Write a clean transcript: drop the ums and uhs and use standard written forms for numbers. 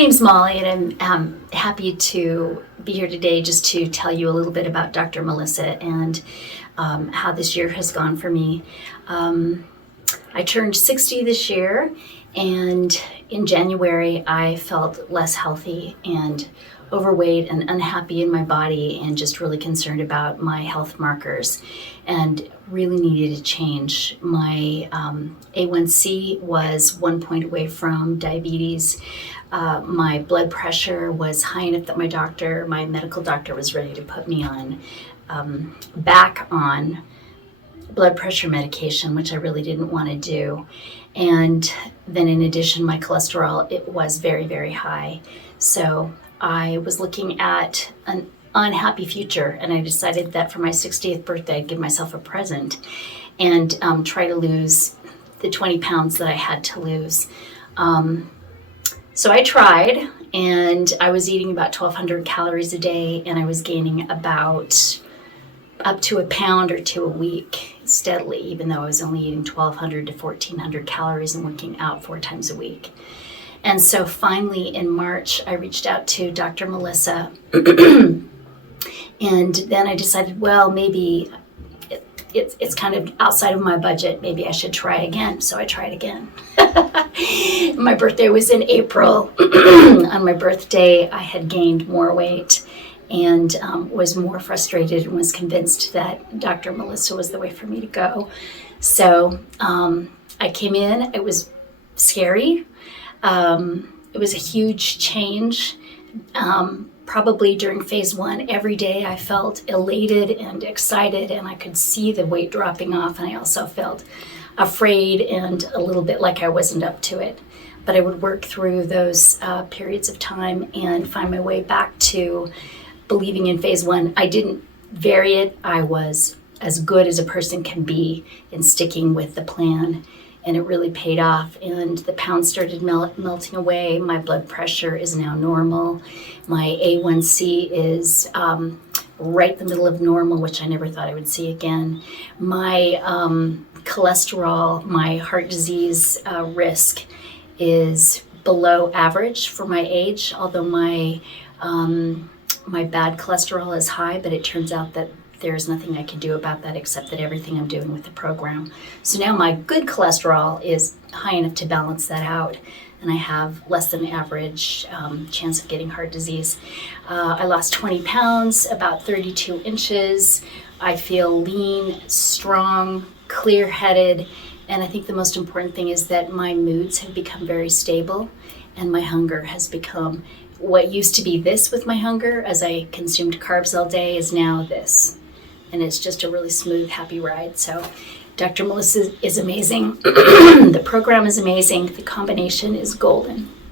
name's Molly, and I'm happy to be here today just to tell you a little bit about Dr. Melissa and how this year has gone for me. I turned 60 this year, and in January I felt less healthy and overweight and unhappy in my body and just really concerned about my health markers and really needed to change. My A1C was 1 point away from diabetes. My blood pressure was high enough that my medical doctor was ready to put me on back on blood pressure medication, which I really didn't want to do. And then in addition, my cholesterol, it was very, very high. So I was looking at an unhappy future, and I decided that for my 60th birthday, I'd give myself a present and try to lose the 20 pounds that I had to lose. So I tried, and I was eating about 1,200 calories a day, and I was gaining about up to a pound or two a week steadily, even though I was only eating 1,200 to 1,400 calories and working out 4 times a week. And so finally in March, I reached out to Dr. Melissa, and then I decided, well, maybe it's kind of outside of my budget. Maybe I should try again. So I tried again. My birthday was in April. On my birthday, I had gained more weight and was more frustrated and was convinced that Dr. Melissa was the way for me to go. So I came in. It was scary. It was a huge change. Probably during phase 1, every day I felt elated and excited, and I could see the weight dropping off, and I also felt afraid and a little bit like I wasn't up to it. But I would work through those periods of time and find my way back to believing in phase 1. I didn't vary it. I was as good as a person can be in sticking with the plan. And it really paid off, and the pounds started melting away. My blood pressure is now normal. My A1C is right in the middle of normal, which I never thought I would see again. My cholesterol, my heart disease risk is below average for my age, although my bad cholesterol is high, but it turns out that there's nothing I can do about that except that everything I'm doing with the program. So now my good cholesterol is high enough to balance that out, and I have less than average chance of getting heart disease. I lost 20 pounds, about 32 inches. I feel lean, strong, clear-headed, and I think the most important thing is that my moods have become very stable, and my hunger has become what used to be this with my hunger as I consumed carbs all day is now this. And it's just a really smooth, happy ride. So Dr. Melissa is amazing. The program is amazing. The combination is golden.